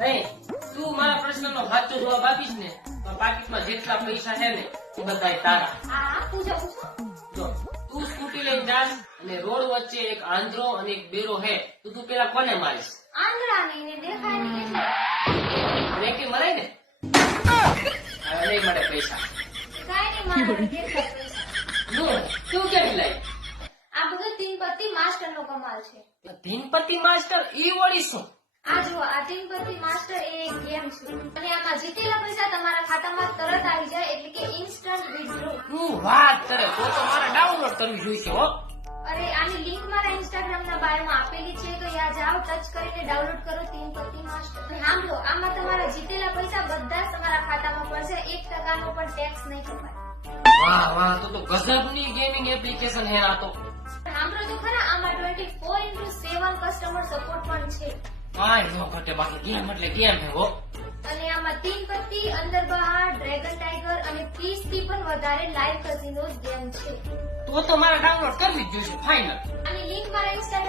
નહીં, તું મારા પ્રશ્નનો સાચો જવાબ આપીશ ને તો પાકીટમાં જેટલા પૈસા છે ને એ બધા તારા. હા પૂછો પૂછો. જો તું સ્કૂટી લઈને જાસ અને રોડ વચ્ચે એક આંધળો અને એક બેરો હે તો તું પેલા કોને મારીશ? આંધળાને એને દેખાય નહીં એટલે રેકી મરાય ને. હવે નહીં મળે પૈસા. કાંઈ નહીં મારે દેખાય પૈસા. નું તું ક્યાંથી લાવી? આ બધું તીનપતિ માસ્ટરનો કમાલ છે. ધીનપતિ માસ્ટર ઈ વળી શું? આ જુઓ, આ તીનપતિ માસ્ટર એ એક ગેમ છે અને આમાં જીતેલા પૈસા તમારા ખાતામાં તરત આવી જાય એટલે કે ઇન્સ્ટન્ટ વિથડ્રો. તું વાત કરે તો મારે ડાઉનલોડ કરવી જોઈશે હો. અરે આની લિંક મારા ઇન્સ્ટાગ્રામના બાયોમાં આપેલી છે તો યા જાઓ ટચ કરીને ડાઉનલોડ કરો તીનપતિ માસ્ટર. અને સાંભળો, આમાં તમારા જીતેલા પૈસા બધા જ તમારા ખાતામાં પડશે, 1% નો પણ ટેક્સ નહીં કપાય. વાહ વાહ, તો ગજબની ગેમિંગ એપ્લિકેશન હે આ તો. સાંભળો તો ખરા, આમાં 24/7 કસ્ટમર સપોર્ટ પણ છે. કાંઈ ન ઘટે, બાકી ગેમ એટલે ગેમ હે હો. અને આમાં તીનપતિ, અંદર બહાર, ડ્રેગન ટાઈગર અને 30 થી પણ વધારે લાઈવ કઝિનો ગેમ છે. તો મારે ડાઉનલોડ કરવી જ જોઈશે ફાઇનલ. આની લિંક મારા ઇન્સ્ટાગ્રામ